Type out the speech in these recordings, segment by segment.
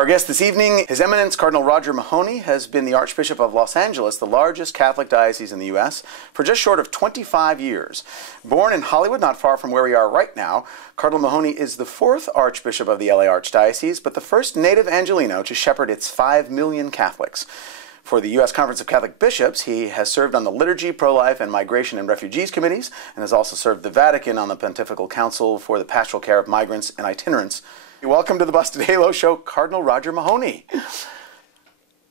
Our guest this evening, His Eminence Cardinal Roger Mahony, has been the Archbishop of Los Angeles, the largest Catholic diocese in the U.S., for just short of 25 years. Born in Hollywood, not far from where we are right now, Cardinal Mahony is the fourth Archbishop of the LA Archdiocese, but the first native Angelino to shepherd its 5 million Catholics. For the U.S. Conference of Catholic Bishops, he has served on the Liturgy, Pro-Life, and Migration and Refugees Committees, and has also served the Vatican on the Pontifical Council for the Pastoral Care of Migrants and Itinerants. Welcome to the Busted Halo Show, Cardinal Roger Mahony.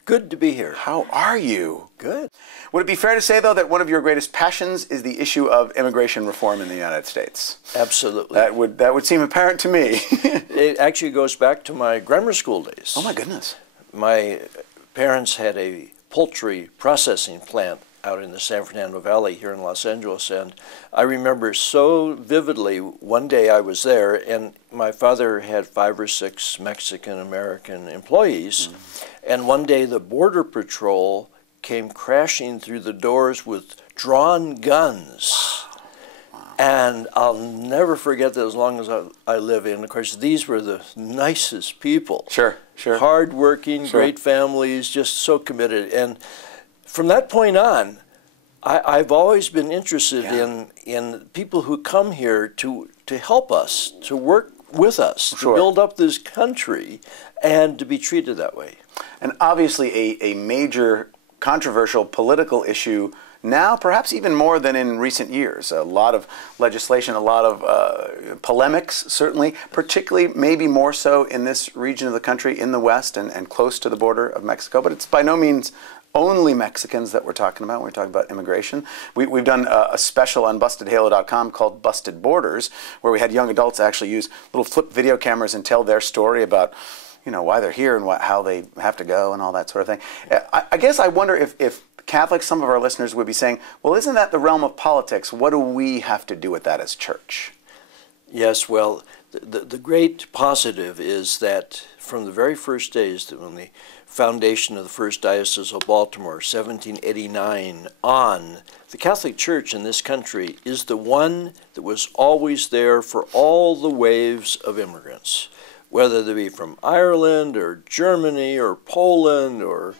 Good to be here. How are you? Good. Would it be fair to say, though, that one of your greatest passions is the issue of immigration reform in the United States? Absolutely. That would seem apparent to me. It actually goes back to my grammar school days. Oh, my goodness. My parents had a poultry processing plant out in the San Fernando Valley here in Los Angeles, and I remember so vividly one day I was there, and my father had 5 or 6 Mexican-American employees, and one day the Border Patrol came crashing through the doors with drawn guns. Wow. And I'll never forget that as long as I live. And of course, these were the nicest people. Sure, sure. Hardworking, great families, just so committed. And from that point on, I've always been interested in people who come here to help us, to work with us, to build up this country, and to be treated that way. And obviously a major controversial political issue now, perhaps even more than in recent years. A lot of legislation, a lot of polemics, certainly, particularly maybe more so in this region of the country, in the West and close to the border of Mexico. But it's by no means only Mexicans that we're talking about when we talk about immigration. We've done a special on BustedHalo.com called Busted Borders, where we had young adults actually use little flip video cameras and tell their story about, you know, why they're here and how they have to go and all that sort of thing. I guess I wonder if Catholics, some of our listeners would be saying, well, isn't that the realm of politics? What do we have to do with that as church? Yes, well, the great positive is that from the very first days, that when the foundation of the First Diocese of Baltimore, 1789 on, the Catholic Church in this country is the one that was always there for all the waves of immigrants, whether they be from Ireland or Germany or Poland or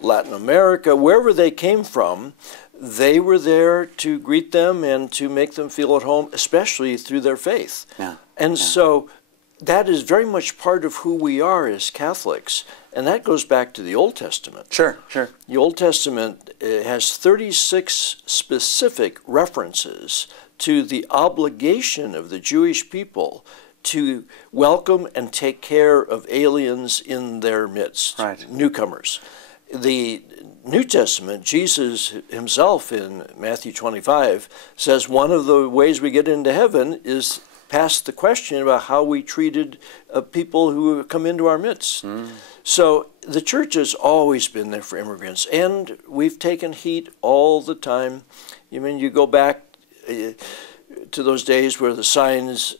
Latin America, wherever they came from. They were there to greet them and to make them feel at home, especially through their faith. So that is very much part of who we are as Catholics, and that goes back to the Old Testament. Sure, sure. The Old Testament has 36 specific references to the obligation of the Jewish people to welcome and take care of aliens in their midst, newcomers. The New Testament, Jesus himself in Matthew 25 says one of the ways we get into heaven is past the question about how we treated people who come into our midst. So the church has always been there for immigrants, and we've taken heat all the time. You mean, you go back to those days where the signs,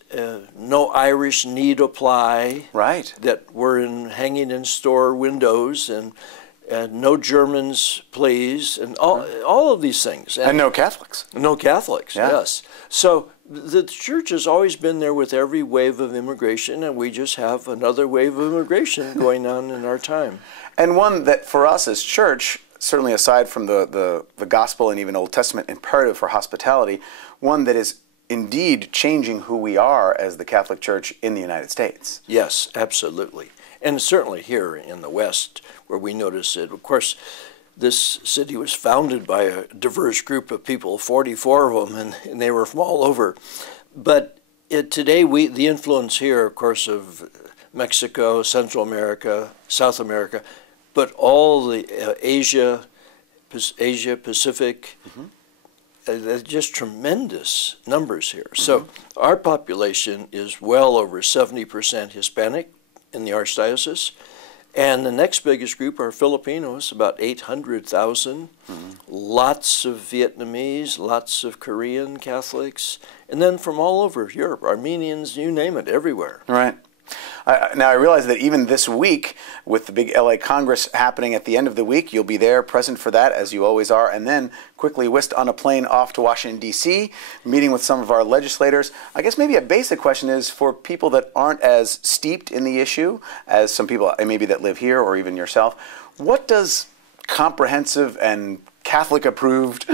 no Irish need apply, that were hanging in store windows, and no Germans, please, and all of these things. And no Catholics. No Catholics, yes. So the church has always been there with every wave of immigration, and we just have another wave of immigration going on in our time. And one that for us as church, certainly aside from the gospel and even Old Testament imperative for hospitality, one that is indeed changing who we are as the Catholic Church in the United States. Yes, absolutely. And certainly here in the West, where we notice it. Of course, this city was founded by a diverse group of people, 44 of them, and they were from all over. But today, the influence here, of course, of Mexico, Central America, South America, but all the Asia, Pacific, just tremendous numbers here. So our population is well over 70% Hispanic in the Archdiocese. And the next biggest group are Filipinos, about 800,000. Lots of Vietnamese, lots of Korean Catholics, and then from all over Europe, Armenians, you name it, everywhere. Right. Now, I realize that even this week, with the big LA Congress happening at the end of the week, you'll be there, present for that, as you always are, and then quickly whisked on a plane off to Washington, D.C., meeting with some of our legislators. I guess maybe a basic question is, for people that aren't as steeped in the issue as some people maybe that live here or even yourself, what does comprehensive and Catholic-approved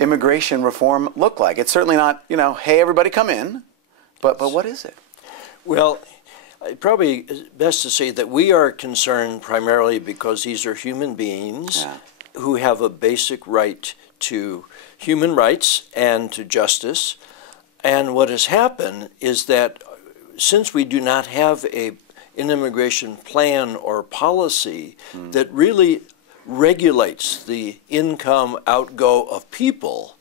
immigration reform look like? It's certainly not, hey, everybody come in, but what is it? Well, probably best to say that we are concerned primarily because these are human beings who have a basic right to human rights and to justice. And what has happened is that since we do not have an immigration plan or policy that really regulates the income outgo of people,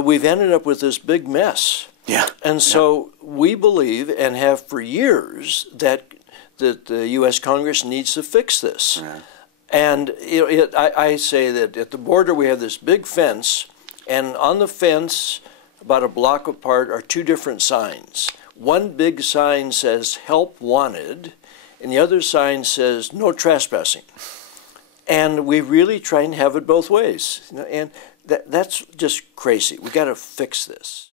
we've ended up with this big mess. Yeah. And so we believe, and have for years, that the U.S. Congress needs to fix this. Yeah. And I say that at the border we have this big fence, and on the fence, about a block apart, are two different signs. One big sign says "Help Wanted," and the other sign says "No Trespassing." And we really try and have it both ways. And that's just crazy. We got to fix this.